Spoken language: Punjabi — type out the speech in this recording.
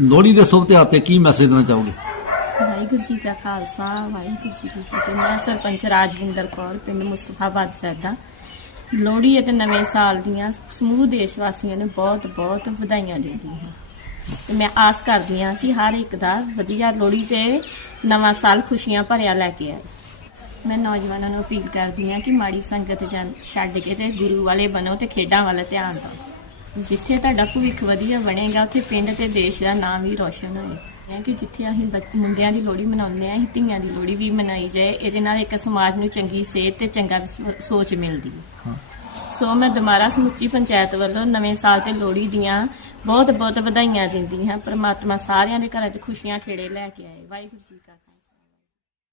ਲੋਹੜੀ ਦੇ ਸ਼ੁਭ ਤਿਉਹਾਰ ਤੇ ਕੀ ਮੈਸੇਜ ਦੇਣਾ ਚਾਹੋਗੇ? ਵਾਹਿਗੁਰੂ ਜੀ ਕਾ ਖਾਲਸਾ, ਵਾਹਿਗੁਰੂ ਜੀ ਕੀ ਫਤਿਹ। ਮੈਂ ਸਰਪੰਚ ਰਾਜਵਿੰਦਰ ਕੌਰ, ਪਿੰਡ ਮੁਸਤਫਾਬਾਦ ਸੈਦਾ ਲੋਹੜੀ ਅਤੇ ਨਵੇਂ ਸਾਲ ਦੀਆਂ ਸਮੂਹ ਦੇਸ਼ ਵਾਸੀਆਂ ਨੂੰ ਬਹੁਤ ਬਹੁਤ ਵਧਾਈਆਂ ਦਿੰਦੀ ਹਾਂ। ਤੇ ਮੈਂ ਆਸ ਕਰਦੀ ਹਾਂ ਕਿ ਹਰ ਇੱਕ ਦਾ ਵਧੀਆ ਲੋਹੜੀ ਤੇ ਨਵਾਂ ਸਾਲ ਖੁਸ਼ੀਆਂ ਭਰਿਆ ਲੈ ਕੇ ਆਏ ਮੈਂ ਨੌਜਵਾਨਾਂ ਨੂੰ ਅਪੀਲ ਕਰਦੀ ਹਾਂ ਕਿ ਮਾੜੀ ਸੰਗਤ ਜਨ ਛੱਡ ਕੇ ਤੇ ਗੁਰੂ ਵਾਲੇ ਬਣੋ ਤੇ ਖੇਡਾਂ ਵੱਲ ਧਿਆਨ ਦਿਓ। ਜਿੱਥੇ ਤੁਹਾਡਾ ਭਵਿੱਖ ਵਧੀਆ ਬਣੇਗਾ ਉੱਥੇ ਪਿੰਡ ਤੇ ਦੇਸ਼ ਦਾ ਨਾਮ ਵੀ ਰੋਸ਼ਨ ਹੋਏ। ਕਿ ਜਿੱਥੇ ਅਸੀਂ ਬੱਚ- ਮੁੰਡਿਆਂ ਦੀ ਲੋਹੜੀ ਮਨਾਉਂਦੇ ਹਾਂ ਅਸੀਂ ਧੀਆਂ ਦੀ ਲੋਹੜੀ ਵੀ ਮਨਾਈ ਜਾਏ ਇਹਦੇ ਨਾਲ ਇੱਕ ਸਮਾਜ ਨੂੰ ਚੰਗੀ ਸਿਹਤ ਤੇ ਚੰਗਾ ਵਿਸ- ਸੋਚ ਮਿਲਦੀ ਹੈ। ਸੋ ਮੈਂ ਦੁਬਾਰਾ ਸਮੁੱਚੀ ਪੰਚਾਇਤ ਵੱਲੋਂ ਨਵੇਂ ਸਾਲ ਤੇ ਲੋਹੜੀ ਦੀਆਂ ਬਹੁਤ ਬਹੁਤ ਵਧਾਈਆਂ ਦਿੰਦੀ ਹਾਂ ਪ੍ਰਮਾਤਮਾ ਸਾਰਿਆਂ ਦੇ ਘਰਾਂ 'ਚ ਖੁਸ਼ੀਆਂ ਖੇੜੇ ਲੈ ਕੇ ਆਏ। ਵਾਹਿਗੁਰੂ ਜੀ ਕਾ ਖਾਲਸਾ।